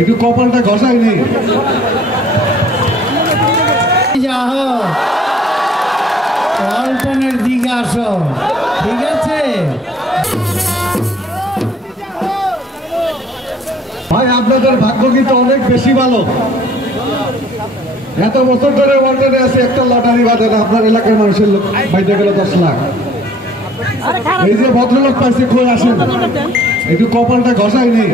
একটু কপালটা ঘষাই নেই। পল্টনের দিকে আসো, ঠিক আছে ভাই? আপনাদের ভাগ্য কিন্তু অনেক বেশি ভালো। এত বছর ধরে ওয়ার্ল্ডে আছে, একটা লটারি বাজে না। আপনার এলাকার মানুষের লোক পাইতে গেল 10 লাখ। এই যে ভদ্রলোক পাইছে, কই আসেন, একটু কপালটা ঘষাই নেই।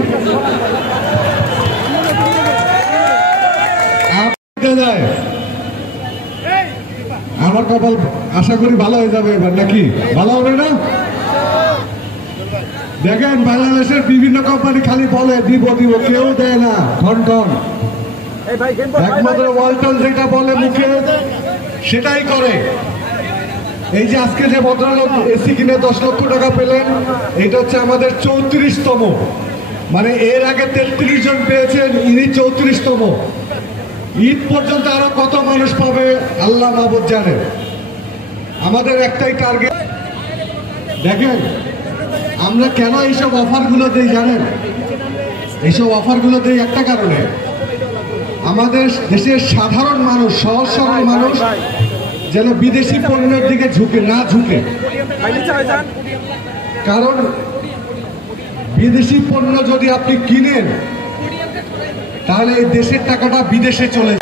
আমার কপাল আশা করি ভালো হয়ে যাবে এবার, নাকি ভালো হবে না? দেখেন বাংলাদেশের বিভিন্ন কোম্পানি খালি বলে দিব দিব, কেউ দেয় না। ঠন একমাত্র ওয়ালটন যেটা বলে মুখে সেটাই করে। এই যে আজকে যে ভদ্রলোক এসি কিনে 10 লক্ষ টাকা পেলেন, এটা হচ্ছে আমাদের 34তম। মানে এর আগে 33 জন পেয়েছেন, ইনি 34তম। ঈদ পর্যন্ত আরো কত মানুষ পাবে আল্লাহ মাহবুব জানেন। আমাদের একটাই টার্গেট। দেখেন আমরা কেন এইসব অফারগুলো দিই জানেন? এইসব অফারগুলো দিই একটা কারণে, আমাদের দেশের সাধারণ মানুষ, সহজ সরল মানুষ যেন বিদেশি পণ্যের দিকে না ঝুঁকে। কারণ বিদেশি পণ্য যদি আপনি কিনেন, তাহলে এই দেশের টাকাটা বিদেশে চলে যায়।